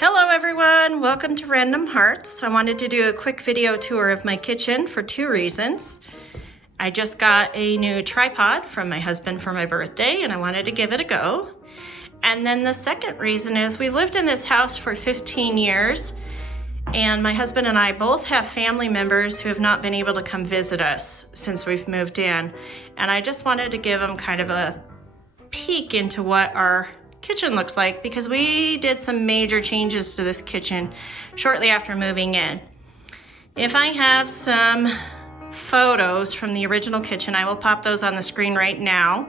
Hello everyone, welcome to Random Hearts. I wanted to do a quick video tour of my kitchen for two reasons. I just got a new tripod from my husband for my birthday and I wanted to give it a go. And then the second reason is we lived in this house for 15 years and my husband and I both have family members who have not been able to come visit us since we've moved in. And I just wanted to give them kind of a peek into what our kitchen looks like because we did some major changes to this kitchen shortly after moving in. If I have some photos from the original kitchen, I will pop those on the screen right now.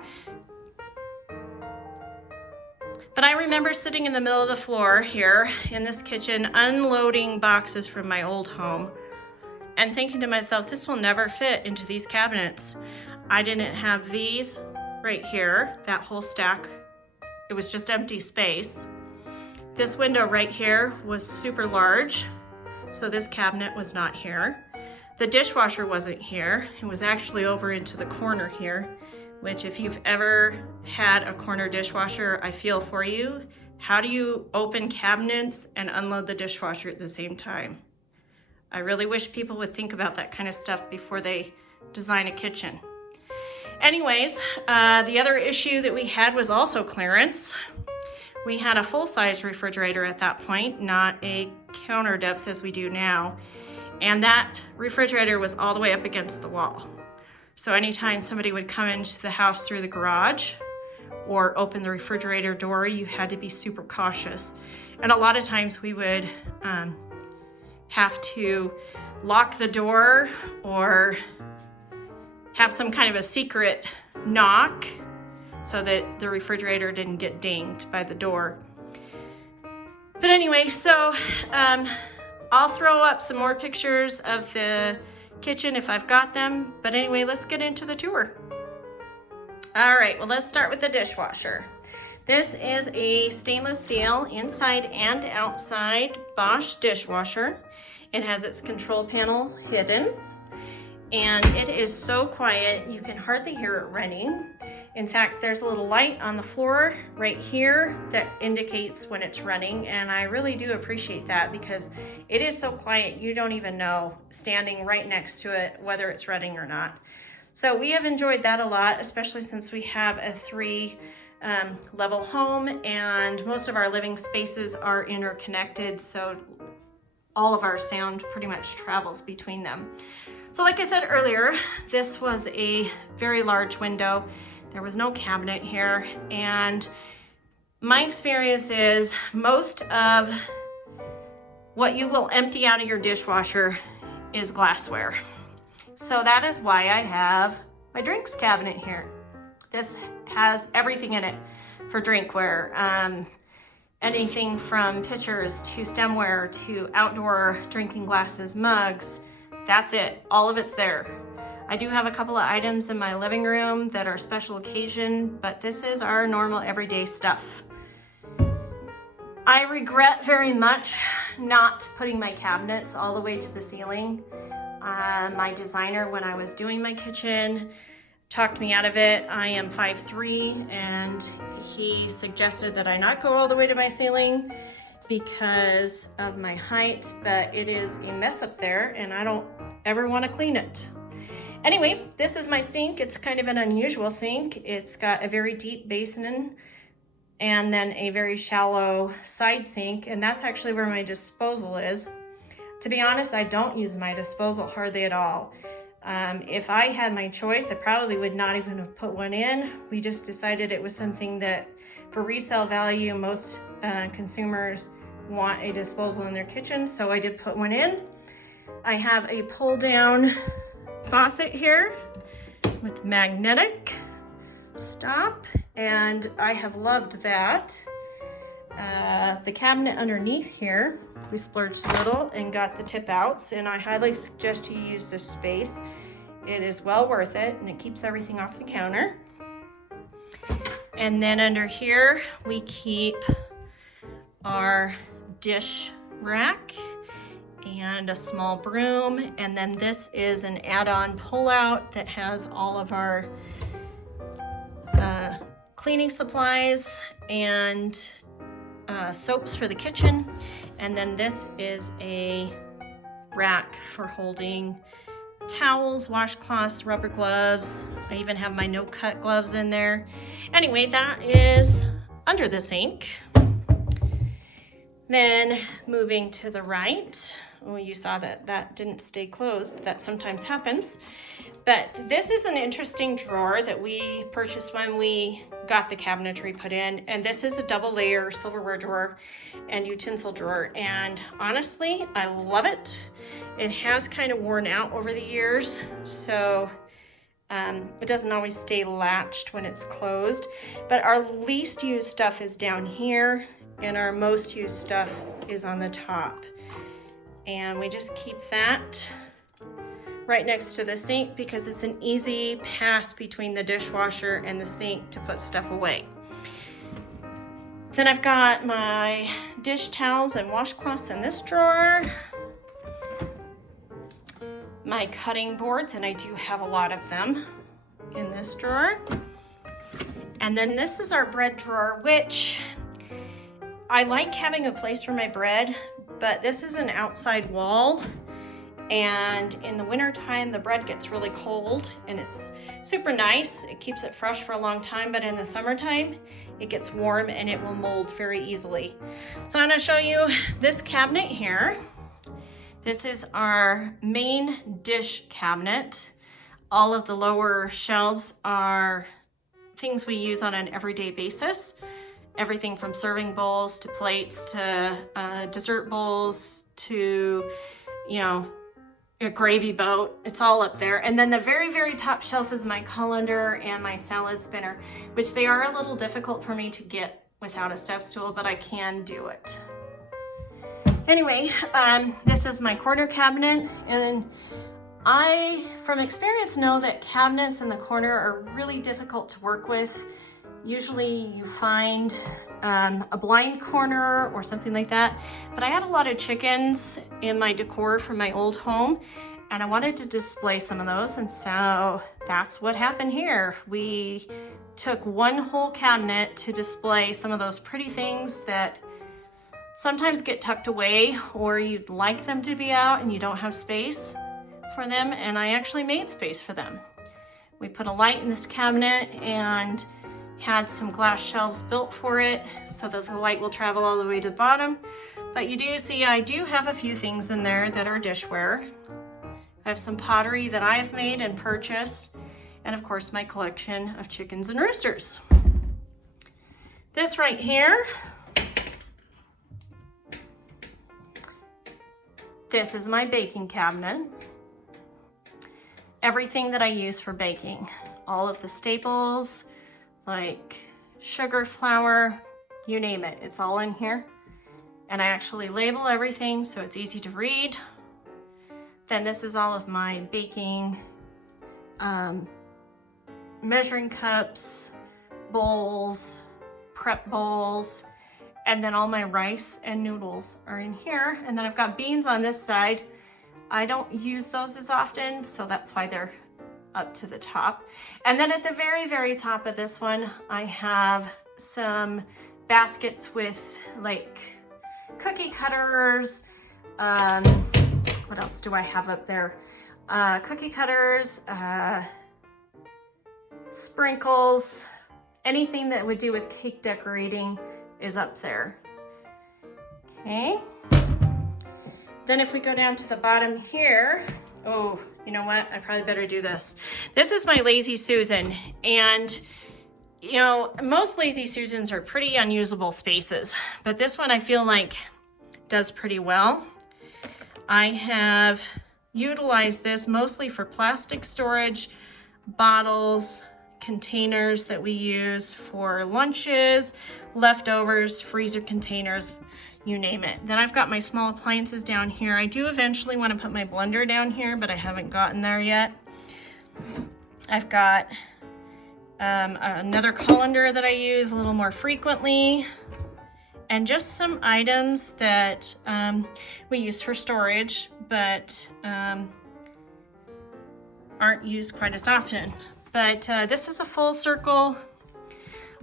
But I remember sitting in the middle of the floor here in this kitchen unloading boxes from my old home and thinking to myself, this will never fit into these cabinets. I didn't have these right here, that whole stack. It was just empty space. This window right here was super large, so this cabinet was not here. The dishwasher wasn't here. It was actually over into the corner here, which if you've ever had a corner dishwasher, I feel for you. How do you open cabinets and unload the dishwasher at the same time? I really wish people would think about that kind of stuff before they design a kitchen. Anyways, the other issue that we had was also clearance. We had a full-size refrigerator at that point, not a counter depth as we do now. And that refrigerator was all the way up against the wall. So anytime somebody would come into the house through the garage or open the refrigerator door, you had to be super cautious. And a lot of times we would have to lock the door or have some kind of a secret knock so that the refrigerator didn't get dinged by the door. But anyway, so I'll throw up some more pictures of the kitchen if I've got them. But anyway, let's get into the tour. All right, well, let's start with the dishwasher. This is a stainless steel inside and outside Bosch dishwasher. It has its control panel hidden. And it is so quiet, you can hardly hear it running. In fact, there's a little light on the floor right here that indicates when it's running, and I really do appreciate that because it is so quiet, you don't even know standing right next to it whether it's running or not. So we have enjoyed that a lot, especially since we have a level home and most of our living spaces are interconnected, so all of our sound pretty much travels between them. So like I said earlier, this was a very large window. There was no cabinet here. And my experience is most of what you will empty out of your dishwasher is glassware. So that is why I have my drinks cabinet here. This has everything in it for drinkware. Anything from pitchers to stemware to outdoor drinking glasses, mugs. That's it, all of it's there. I do have a couple of items in my living room that are special occasion, but this is our normal everyday stuff. I regret very much not putting my cabinets all the way to the ceiling. My designer, when I was doing my kitchen, talked me out of it. I am 5'3", and he suggested that I not go all the way to my ceiling because of my height, but it is a mess up there and I don't ever want to clean it. Anyway, this is my sink. It's kind of an unusual sink. It's got a very deep basin and then a very shallow side sink, and that's actually where my disposal is. To be honest, I don't use my disposal hardly at all. If I had my choice, I probably would not even have put one in. We just decided it was something that for resale value, most consumers want a disposal in their kitchen, so I did put one in. I have a pull down faucet here with magnetic stop, and I have loved that. The cabinet underneath here, we splurged a little and got the tip outs, and I highly suggest you use this space. It is well worth it, and it keeps everything off the counter. And then under here, we keep our dish rack and a small broom, and then this is an add-on pull-out that has all of our cleaning supplies and soaps for the kitchen. And then this is a rack for holding towels, washcloths, rubber gloves. I even have my no-cut gloves in there. Anyway, that is under the sink. Then moving to the right, oh, you saw that that didn't stay closed. That sometimes happens. But this is an interesting drawer that we purchased when we got the cabinetry put in. And this is a double layer silverware drawer and utensil drawer. And honestly, I love it. It has kind of worn out over the years. So it doesn't always stay latched when it's closed. But our least used stuff is down here and our most used stuff is on the top. And we just keep that right next to the sink because it's an easy pass between the dishwasher and the sink to put stuff away. Then I've got my dish towels and washcloths in this drawer. My cutting boards, and I do have a lot of them, in this drawer. And then this is our bread drawer, which I like having a place for my bread, but this is an outside wall. And in the winter time, the bread gets really cold and it's super nice. It keeps it fresh for a long time, but in the summertime, it gets warm and it will mold very easily. So I'm gonna show you this cabinet here. This is our main dish cabinet. All of the lower shelves are things we use on an everyday basis. Everything from serving bowls to plates to dessert bowls to, you know, a gravy boat. It's all up there. And then the very, very top shelf is my colander and my salad spinner, which they are a little difficult for me to get without a step stool, but I can do it. Anyway, this is my corner cabinet, and I, from experience, know that cabinets in the corner are really difficult to work with. Usually you find a blind corner or something like that, but I had a lot of chickens in my decor from my old home and I wanted to display some of those, and so that's what happened here. We took one whole cabinet to display some of those pretty things that sometimes get tucked away or you'd like them to be out and you don't have space for them, and I actually made space for them. We put a light in this cabinet and had some glass shelves built for it so that the light will travel all the way to the bottom. But you do see I do have a few things in there that are dishware. I have some pottery that I've made and purchased, and of course my collection of chickens and roosters. This right here, this is my baking cabinet. Everything that I use for baking, all of the staples, like sugar, flour, you name it, it's all in here. And I actually label everything so it's easy to read. Then this is all of my baking measuring cups, bowls, prep bowls, and then all my rice and noodles are in here. And then I've got beans on this side. I don't use those as often, so that's why they're up to the top. And then at the very, very top of this one, I have some baskets with like cookie cutters. What else do I have up there? Cookie cutters, sprinkles, anything that would do with cake decorating is up there. Okay. Then if we go down to the bottom here, oh, you know what? I probably better do this. This is my Lazy Susan, and you know, most Lazy Susans are pretty unusable spaces, but this one I feel like does pretty well. I have utilized this mostly for plastic storage, bottles, containers that we use for lunches, leftovers, freezer containers, you name it. Then I've got my small appliances down here. I do eventually want to put my blender down here, but I haven't gotten there yet. I've got another colander that I use a little more frequently, and just some items that we use for storage, but aren't used quite as often. But this is a full circle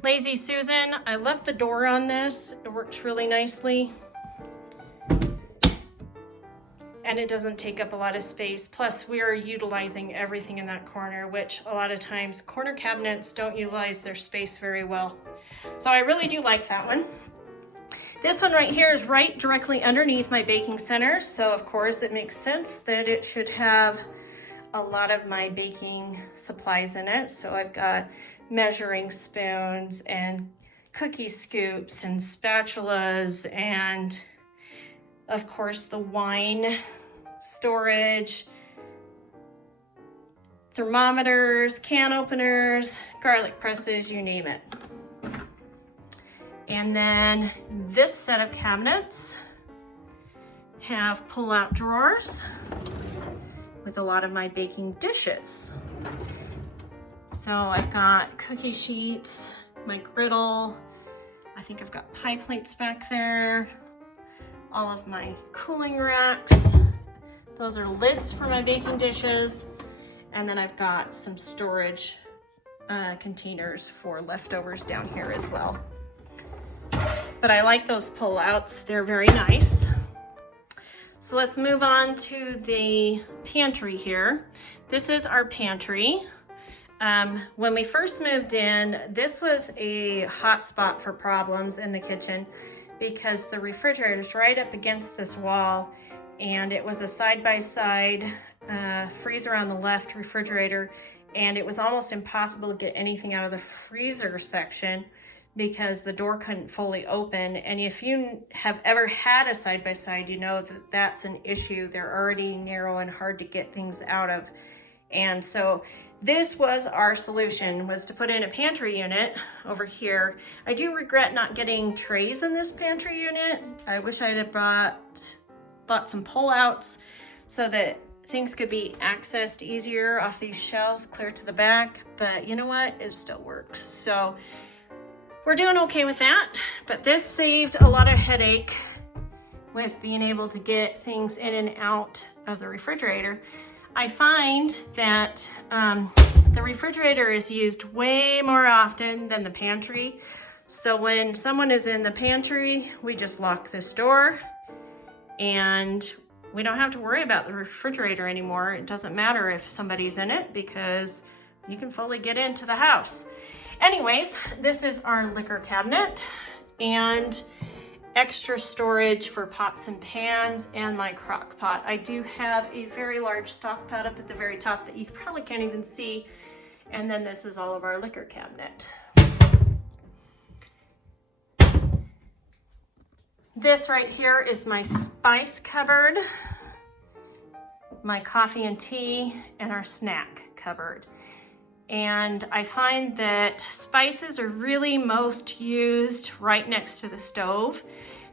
Lazy Susan, I left the door on this. It works really nicely. And it doesn't take up a lot of space. Plus, we are utilizing everything in that corner, which a lot of times corner cabinets don't utilize their space very well. So I really do like that one. This one right here is right directly underneath my baking center. So of course it makes sense that it should have a lot of my baking supplies in it. So I've got measuring spoons and cookie scoops and spatulas, and of course the wine storage, thermometers, can openers, garlic presses, you name it. And then this set of cabinets have pull-out drawers with a lot of my baking dishes. So I've got cookie sheets, my griddle, I think I've got pie plates back there, all of my cooling racks. Those are lids for my baking dishes. And then I've got some storage containers for leftovers down here as well. But I like those pull-outs, they're very nice. So let's move on to the pantry here. This is our pantry. When we first moved in, this was a hot spot for problems in the kitchen because the refrigerator is right up against this wall, and it was a side-by-side freezer on the left, refrigerator, and it was almost impossible to get anything out of the freezer section because the door couldn't fully open. And if you have ever had a side-by-side, you know that that's an issue. They're already narrow and hard to get things out of. And so this was our solution, was to put in a pantry unit over here. I do regret not getting trays in this pantry unit. I wish I'd have bought some pull-outs so that things could be accessed easier off these shelves clear to the back, but you know what, it still works. So we're doing okay with that, but this saved a lot of headache with being able to get things in and out of the refrigerator. I find that the refrigerator is used way more often than the pantry. So when someone is in the pantry, we just lock this door and we don't have to worry about the refrigerator anymore. It doesn't matter if somebody's in it because you can fully get into the house. Anyways, this is our liquor cabinet and extra storage for pots and pans and my crock pot. I do have a very large stock pot up at the very top that you probably can't even see. And then this is all of our liquor cabinet. This right here is my spice cupboard, my coffee and tea, and our snack cupboard. And I find that spices are really most used right next to the stove.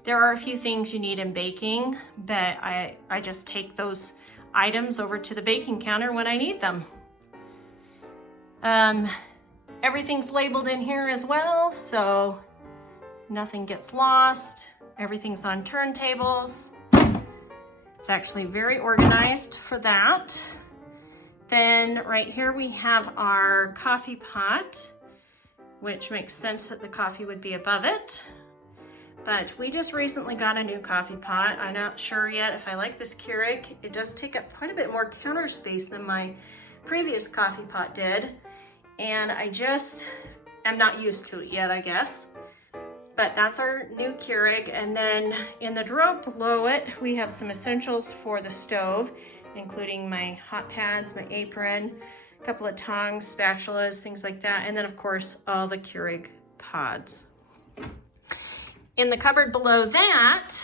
There are a few things you need in baking, but I just take those items over to the baking counter when I need them. Everything's labeled in here as well, so nothing gets lost. Everything's on turntables. It's actually very organized for that. Then right here we have our coffee pot, which makes sense that the coffee would be above it. But we just recently got a new coffee pot. I'm not sure yet if I like this Keurig. It does take up quite a bit more counter space than my previous coffee pot did. And I just am not used to it yet, I guess. But that's our new Keurig. And then in the drawer below it, we have some essentials for the stove, including my hot pads, my apron, a couple of tongs, spatulas, things like that. And then of course, all the Keurig pods. In the cupboard below that,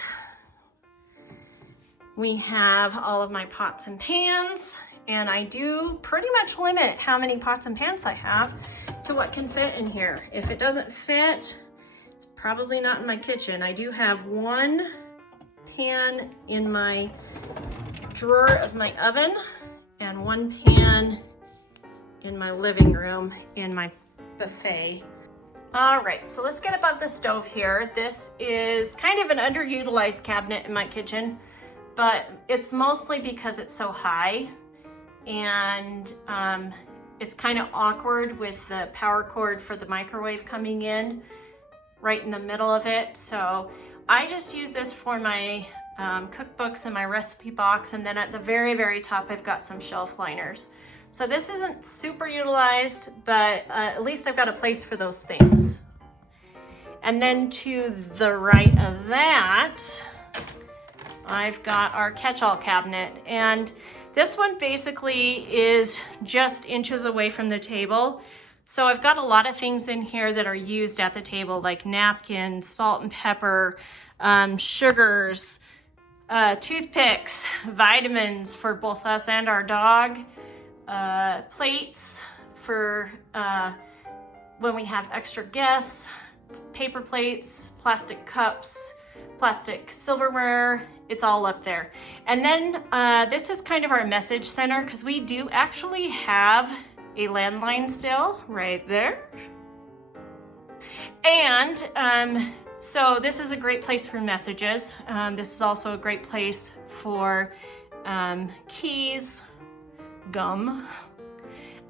we have all of my pots and pans, and I do pretty much limit how many pots and pans I have to what can fit in here. If it doesn't fit, it's probably not in my kitchen. I do have one pan in my drawer of my oven and one pan in my living room in my buffet. All right, so let's get above the stove here. This is kind of an underutilized cabinet in my kitchen, but it's mostly because it's so high and it's kind of awkward with the power cord for the microwave coming in right in the middle of it. So I just use this for my cookbooks and my recipe box. And then at the very, very top, I've got some shelf liners. So this isn't super utilized, but at least I've got a place for those things. And then to the right of that, I've got our catch-all cabinet. And this one basically is just inches away from the table. So I've got a lot of things in here that are used at the table, like napkins, salt and pepper, sugars, toothpicks, vitamins for both us and our dog, plates for when we have extra guests, paper plates, plastic cups, plastic silverware. It's all up there. And then this is kind of our message center, because we do actually have a landline still right there. And so this is a great place for messages. This is also a great place for keys, gum.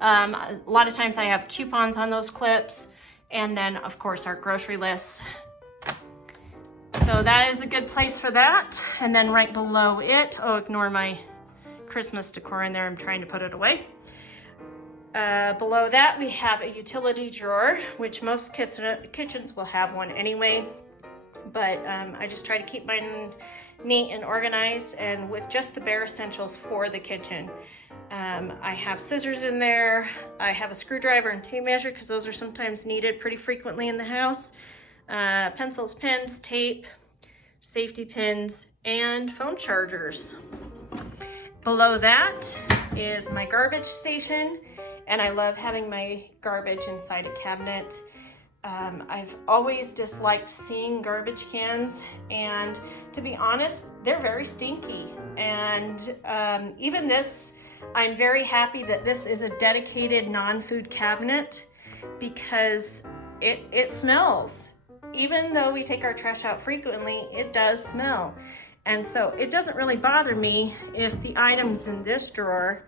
A lot of times I have coupons on those clips. And then of course our grocery lists. So that is a good place for that. And then right below it, oh, ignore my Christmas decor in there. I'm trying to put it away. Below that, we have a utility drawer, which most kitchens will have one anyway. But I just try to keep mine neat and organized and with just the bare essentials for the kitchen. I have scissors in there. I have a screwdriver and tape measure because those are sometimes needed pretty frequently in the house. Pencils, pens, tape, safety pins, and phone chargers. Below that is my garbage station, and I love having my garbage inside a cabinet. I've always disliked seeing garbage cans, and to be honest, they're very stinky. And even this, I'm very happy that this is a dedicated non-food cabinet because it smells. Even though we take our trash out frequently, it does smell. And so it doesn't really bother me if the items in this drawer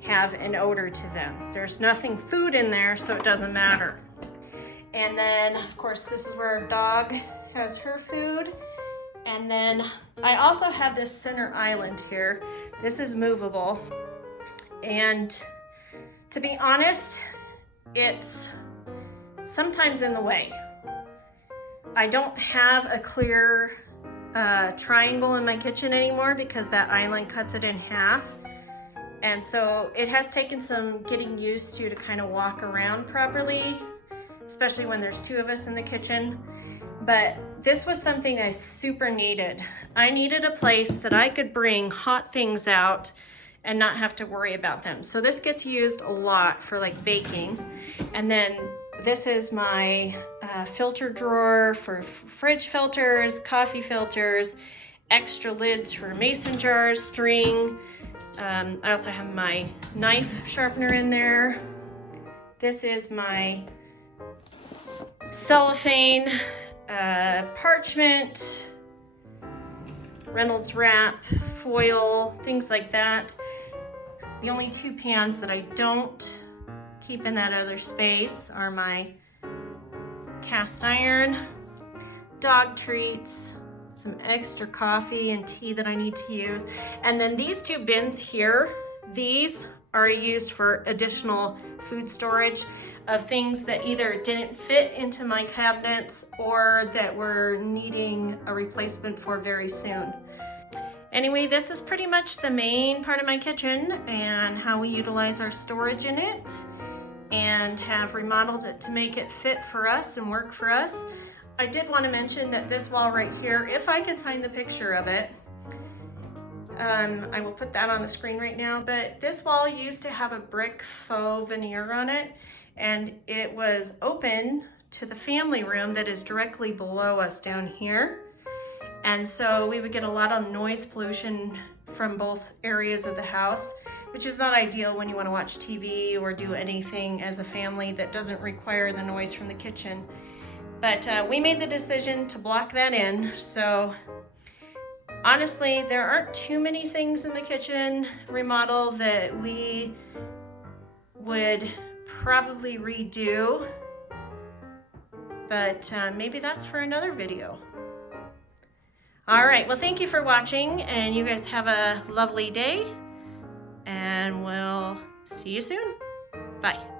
have an odor to them. There's nothing food in there, so it doesn't matter. And then, of course, this is where our dog has her food. And then I also have this center island here. This is movable. And to be honest, it's sometimes in the way. I don't have a clear triangle in my kitchen anymore because that island cuts it in half. And so it has taken some getting used to kind of walk around properly, especially when there's two of us in the kitchen. But this was something I super needed. I needed a place that I could bring hot things out and not have to worry about them. So this gets used a lot for like baking. And then this is my filter drawer for fridge filters, coffee filters, extra lids for mason jars, string. I also have my knife sharpener in there. This is my cellophane, parchment, Reynolds wrap, foil, things like that. The only two pans that I don't keep in that other space are my cast iron, dog treats, some extra coffee and tea that I need to use. And then these two bins here, these are used for additional food storage of things that either didn't fit into my cabinets or that we're needing a replacement for very soon. Anyway, this is pretty much the main part of my kitchen and how we utilize our storage in it, and have remodeled it to make it fit for us and work for us. I did want to mention that this wall right here, if I can find the picture of it, I will put that on the screen right now, but this wall used to have a brick faux veneer on it, and it was open to the family room that is directly below us down here. And so we would get a lot of noise pollution from both areas of the house, which is not ideal when you want to watch TV or do anything as a family that doesn't require the noise from the kitchen. But we made the decision to block that in. So honestly, there aren't too many things in the kitchen remodel that we would probably redo, but maybe that's for another video. All right, well, thank you for watching, and you guys have a lovely day, and we'll see you soon. Bye.